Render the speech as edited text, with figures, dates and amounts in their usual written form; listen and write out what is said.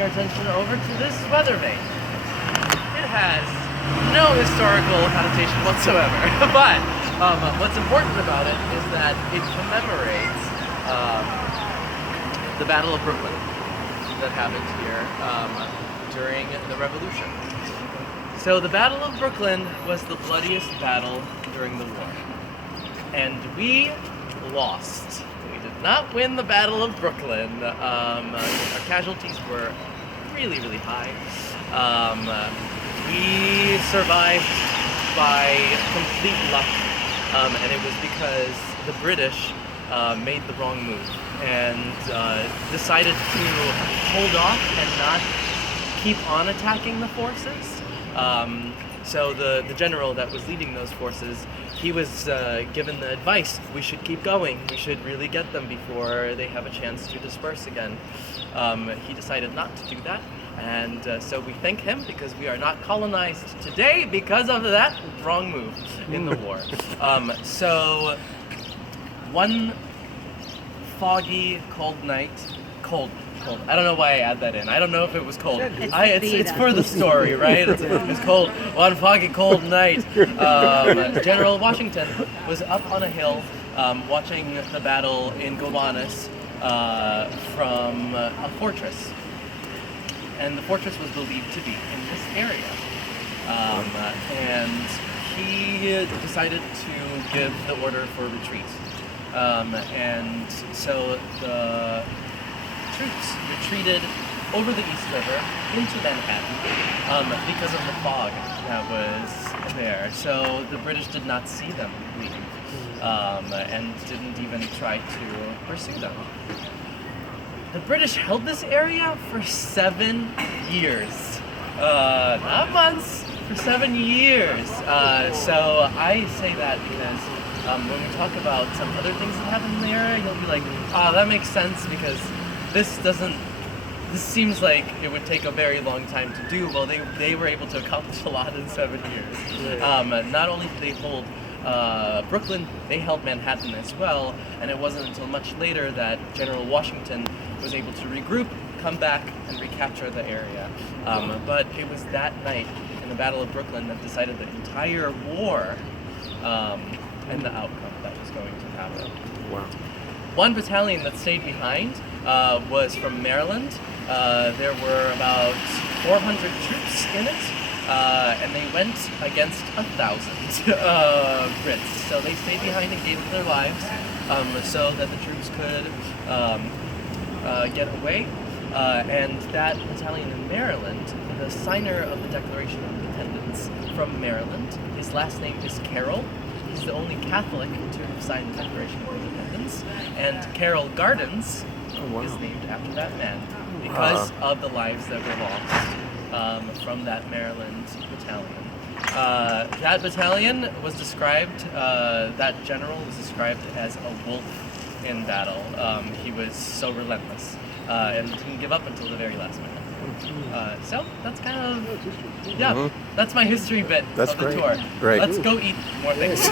your attention over to this weather vane. It has no historical connotation whatsoever, but what's important about it is that it commemorates the Battle of Brooklyn that happened here during the Revolution. So the Battle of Brooklyn was the bloodiest battle during the war, and we lost. We did not win the Battle of Brooklyn. Our casualties were really, really high. We survived by complete luck, and it was because the British made the wrong move and decided to hold off and not keep on attacking the forces. So the general that was leading those forces, he was given the advice, we should keep going, we should really get them before they have a chance to disperse again. He decided not to do that, and so we thank him because we are not colonized today because of that wrong move in the war. So one foggy, cold night, cold. I don't know why I add that in. I don't know if it was cold. It's for the story, right? It's cold. One foggy, cold night. General Washington was up on a hill watching the battle in Gowanus from a fortress. And the fortress was believed to be in this area. And he decided to give the order for retreat. And so the troops retreated over the East River into Manhattan because of the fog that was there. So the British did not see them leave and didn't even try to pursue them. The British held this area for 7 years. Not months, for 7 years. So I say that because when we talk about some other things that happened in the area, you'll be like, that makes sense because this seems like it would take a very long time to do. Well, they were able to accomplish a lot in 7 years. Right. Not only did they hold Brooklyn, they held Manhattan as well, and it wasn't until much later that General Washington was able to regroup, come back, and recapture the area. But it was that night in the Battle of Brooklyn that decided the entire war and the outcome that was going to happen. Wow. One battalion that stayed behind was from Maryland. There were about 400 troops in it, and they went against 1,000 Brits. So they stayed behind and gave up their lives so that the troops could get away. And that battalion in Maryland, the signer of the Declaration of Independence from Maryland, his last name is Carroll. He's the only Catholic to have signed the Declaration of Independence, and Carroll Gardens is named after that man because of the lives that were lost from that Maryland battalion. That battalion was described, that general was described as a wolf in battle. He was so relentless and didn't give up until the very last minute. So that's kind of, that's my history bit of the tour. Great. Let's go eat more things.